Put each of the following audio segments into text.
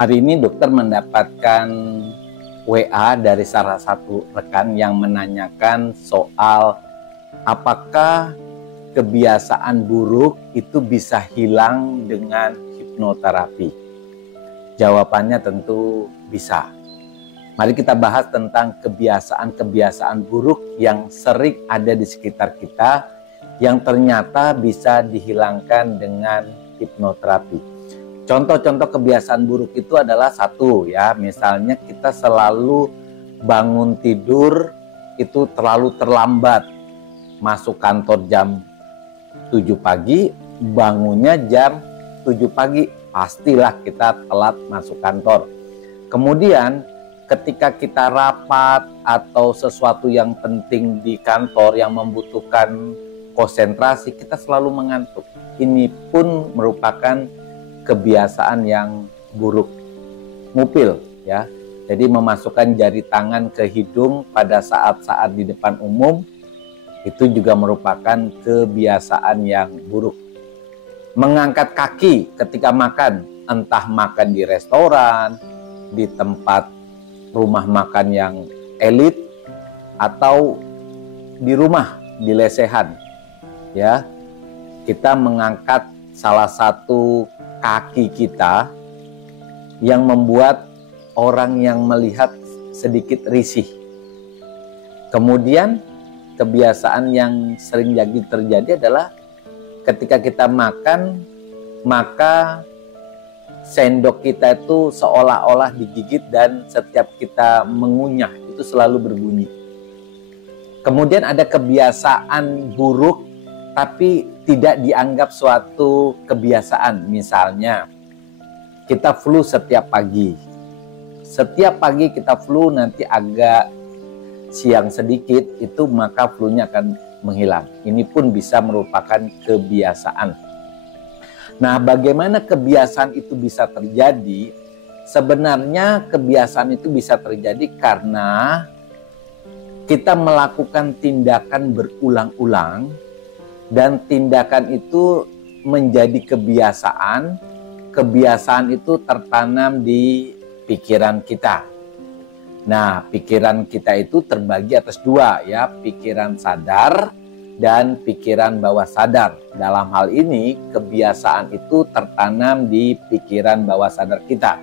Hari ini dokter mendapatkan WA dari salah satu rekan yang menanyakan soal apakah kebiasaan buruk itu bisa hilang dengan hipnoterapi. Jawabannya tentu bisa. Mari kita bahas tentang kebiasaan-kebiasaan buruk yang sering ada di sekitar kita yang ternyata bisa dihilangkan dengan hipnoterapi. Contoh-contoh kebiasaan buruk itu adalah satu ya, misalnya kita selalu bangun tidur itu terlalu terlambat. Masuk kantor jam 7 pagi, bangunnya jam 7 pagi, pastilah kita telat masuk kantor. Kemudian ketika kita rapat atau sesuatu yang penting di kantor yang membutuhkan konsentrasi, kita selalu mengantuk. Ini pun merupakan kebiasaan yang buruk. Ngupil ya. Jadi memasukkan jari tangan ke hidung pada saat-saat di depan umum itu juga merupakan kebiasaan yang buruk. Mengangkat kaki ketika makan, entah makan di restoran, di tempat rumah makan yang elit atau di rumah di lesehan. Ya. Kita mengangkat salah satu kaki kita yang membuat orang yang melihat sedikit risih. Kemudian kebiasaan yang sering jadi terjadi adalah ketika kita makan, maka sendok kita itu seolah-olah digigit dan setiap kita mengunyah itu selalu berbunyi. Kemudian ada kebiasaan buruk tapi tidak dianggap suatu kebiasaan. Misalnya, kita flu setiap pagi. Setiap pagi kita flu, nanti agak siang sedikit, itu maka flu-nya akan menghilang. Ini pun bisa merupakan kebiasaan. Nah, bagaimana kebiasaan itu bisa terjadi? Sebenarnya kebiasaan itu bisa terjadi karena kita melakukan tindakan berulang-ulang, dan tindakan itu menjadi kebiasaan. Kebiasaan itu tertanam di pikiran kita. Nah, pikiran kita itu terbagi atas dua ya, pikiran sadar dan pikiran bawah sadar. Dalam hal ini, kebiasaan itu tertanam di pikiran bawah sadar kita.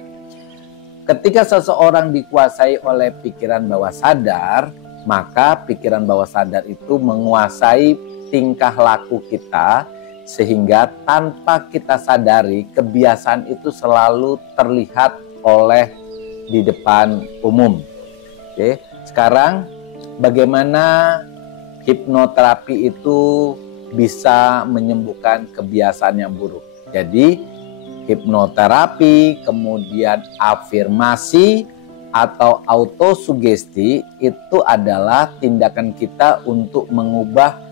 Ketika seseorang dikuasai oleh pikiran bawah sadar, maka pikiran bawah sadar itu menguasai tingkah laku kita, sehingga tanpa kita sadari kebiasaan itu selalu terlihat oleh di depan umum. Oke, sekarang bagaimana hipnoterapi itu bisa menyembuhkan kebiasaan yang buruk. Jadi hipnoterapi, kemudian afirmasi atau autosugesti itu adalah tindakan kita untuk mengubah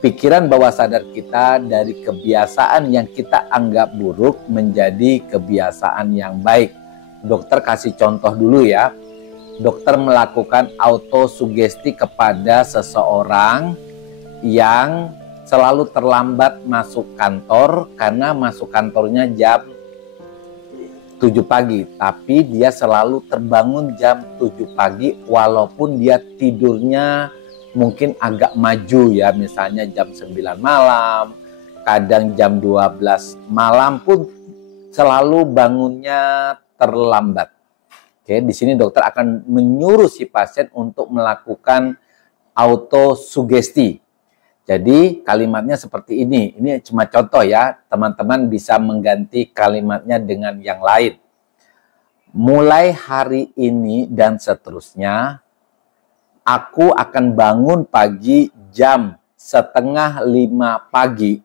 pikiran bawah sadar kita dari kebiasaan yang kita anggap buruk menjadi kebiasaan yang baik. Dokter kasih contoh dulu ya. Dokter melakukan autosugesti kepada seseorang yang selalu terlambat masuk kantor karena masuk kantornya jam 7 pagi. Tapi dia selalu terbangun jam 7 pagi walaupun dia tidurnya mungkin agak maju ya, misalnya jam 9 malam, kadang jam 12 malam pun selalu bangunnya terlambat. Oke, di sini dokter akan menyuruh si pasien untuk melakukan autosugesti. Jadi kalimatnya seperti ini. Ini cuma contoh ya, teman-teman bisa mengganti kalimatnya dengan yang lain. Mulai hari ini dan seterusnya, aku akan bangun pagi jam 4:30 pagi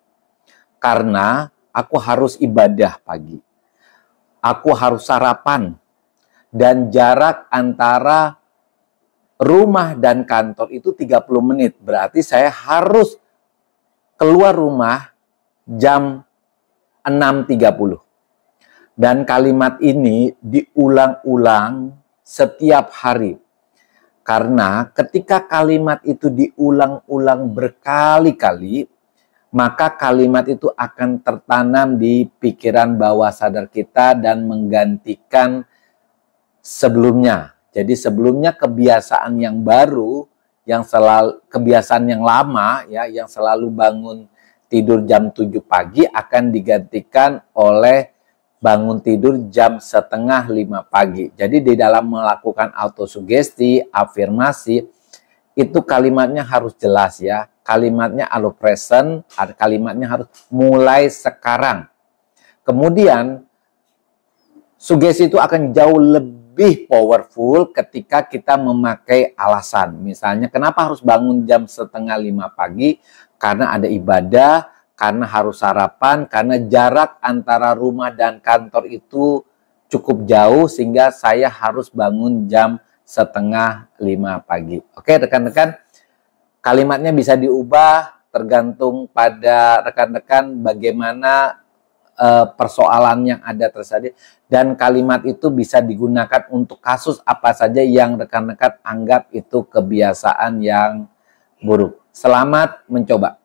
karena aku harus ibadah pagi. Aku harus sarapan dan jarak antara rumah dan kantor itu 30 menit. Berarti saya harus keluar rumah jam 6:30. Dan kalimat ini diulang-ulang setiap hari. Karena ketika kalimat itu diulang-ulang berkali-kali, maka kalimat itu akan tertanam di pikiran bawah sadar kita dan menggantikan sebelumnya. Jadi sebelumnya kebiasaan yang baru, yang selalu kebiasaan yang lama ya, yang selalu bangun tidur jam 7 pagi akan digantikan oleh bangun tidur jam setengah 5 pagi. Jadi di dalam melakukan autosugesti, afirmasi, itu kalimatnya harus jelas ya. Kalimatnya harus present, kalimatnya harus mulai sekarang. Kemudian sugesti itu akan jauh lebih powerful ketika kita memakai alasan. Misalnya kenapa harus bangun jam setengah 5 pagi? Karena ada ibadah, karena harus sarapan, karena jarak antara rumah dan kantor itu cukup jauh sehingga saya harus bangun jam setengah 5 pagi. Oke rekan-rekan, kalimatnya bisa diubah tergantung pada rekan-rekan bagaimana persoalan yang ada terjadi, dan kalimat itu bisa digunakan untuk kasus apa saja yang rekan-rekan anggap itu kebiasaan yang buruk. Selamat mencoba.